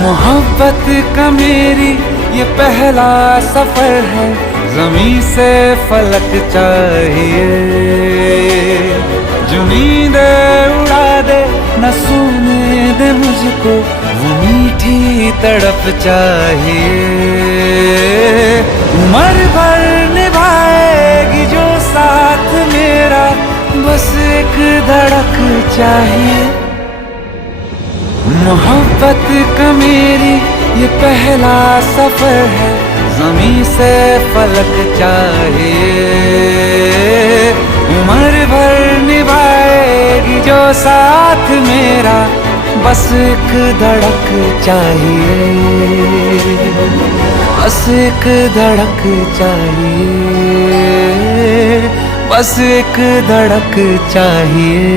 मोहब्बत का मेरी ये पहला सफर है, ज़मीं से फलक चाहिए। जो नींदें उड़ा दे न सोने दे मुझको, वो मीठी तड़प चाहिए। उम्र भर निभाएगी जो साथ मेरा, बस एक धड़क चाहिए। मोहब्बत का मेरी ये पहला सफर है, ज़मीं से फलक चाहिए। उम्र भर निभाएगी जो साथ मेरा, बस एक धड़क चाहिए। बस एक धड़क चाहिए, बस एक धड़क चाहिए।